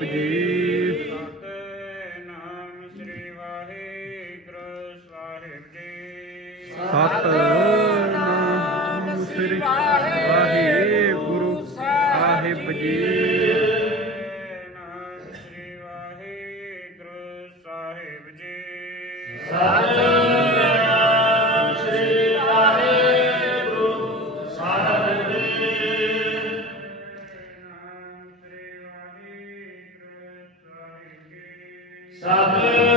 Japanese. Sabe.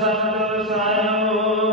सर्वसर्वसारो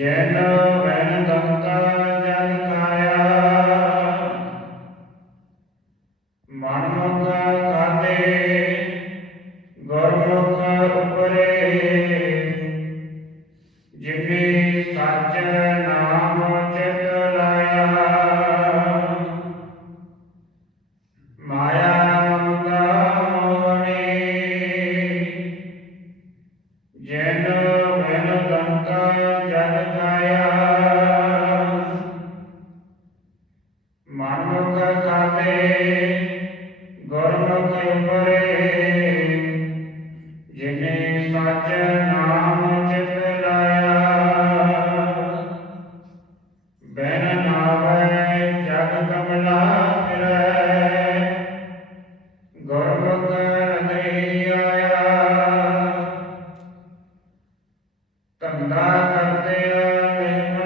no यमो दन्तं ਕੰਦਾ ਕਰਦੇ ਆਵੇਂ